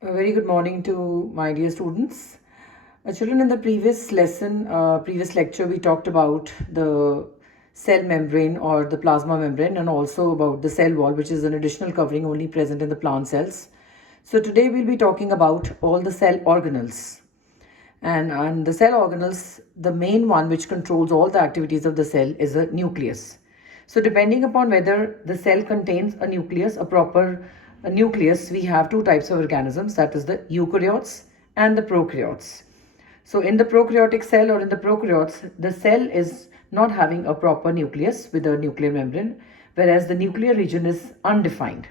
A very good morning to my dear students. Children, in the previous previous lecture, we talked about the cell membrane or the plasma membrane and also about the cell wall, which is an additional covering only present in the plant cells. So today we'll be talking about all the cell organelles. And the cell organelles, the main one which controls all the activities of the cell is a nucleus. So depending upon whether the cell contains a nucleus, a nucleus, we have two types of organisms, that is the eukaryotes and the prokaryotes. So in the prokaryotic cell or in the prokaryotes, the cell is not having a proper nucleus with a nuclear membrane, whereas the nuclear region is undefined.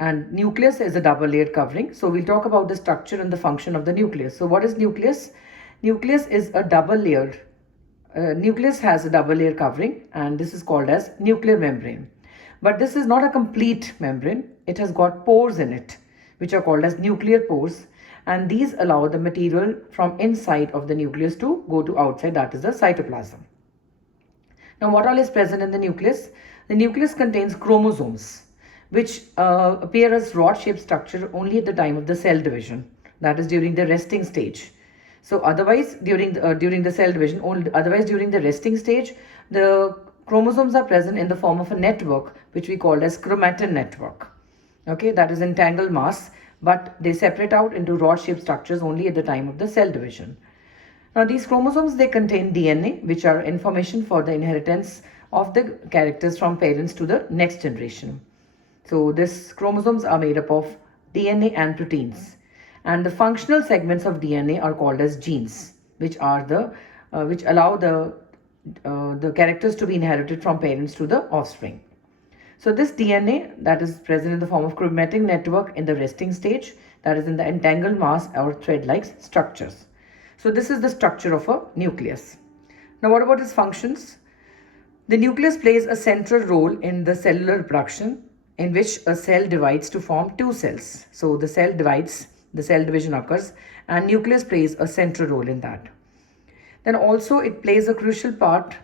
And nucleus is a double layered covering. So we'll talk about the structure and the function of the nucleus. So what is nucleus? Nucleus is a double layered. Nucleus has a double layer covering, and this is called as nuclear membrane. But this is not a complete membrane. It has got pores in it, which are called as nuclear pores. And these allow the material from inside of the nucleus to go to outside, that is the cytoplasm. Now, what all is present in the nucleus? The nucleus contains chromosomes, which appear as rod-shaped structure only at the time of the cell division, that is during the resting stage. So otherwise during the cell division, otherwise during the resting stage, the chromosomes are present in the form of a network which we call as chromatin network. Okay, that is entangled mass, but they separate out into rod-shaped structures only at the time of the cell division. Now these chromosomes, they contain DNA, which are information for the inheritance of the characters from parents to the next generation. So these chromosomes are made up of DNA and proteins, and the functional segments of DNA are called as genes, which allow the characters to be inherited from parents to the offspring. So this DNA that is present in the form of chromatin network in the resting stage, that is in the entangled mass or thread-like structures. So this is the structure of a nucleus. Now what about its functions? The nucleus plays a central role in the cellular reproduction, in which a cell divides to form two cells. So the cell divides, the cell division occurs, and nucleus plays a central role in that. Then also it plays a crucial part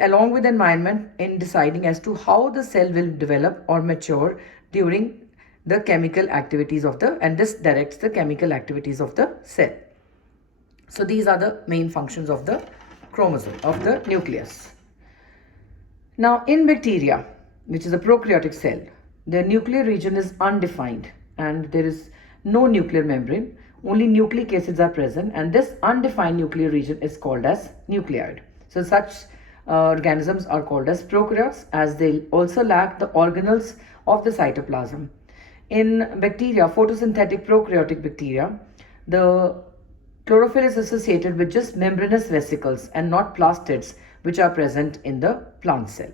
along with the environment in deciding as to how the cell will develop or mature during the chemical activities and this directs the chemical activities of the cell. So these are the main functions of the chromosome, of the nucleus. Now in bacteria, which is a prokaryotic cell, the nuclear region is undefined and there is no nuclear membrane. Only nucleic acids are present, and this undefined nuclear region is called as nucleoid. So such organisms are called as prokaryotes, as they also lack the organelles of the cytoplasm. In bacteria, photosynthetic prokaryotic bacteria, the chlorophyll is associated with just membranous vesicles and not plastids, which are present in the plant cell.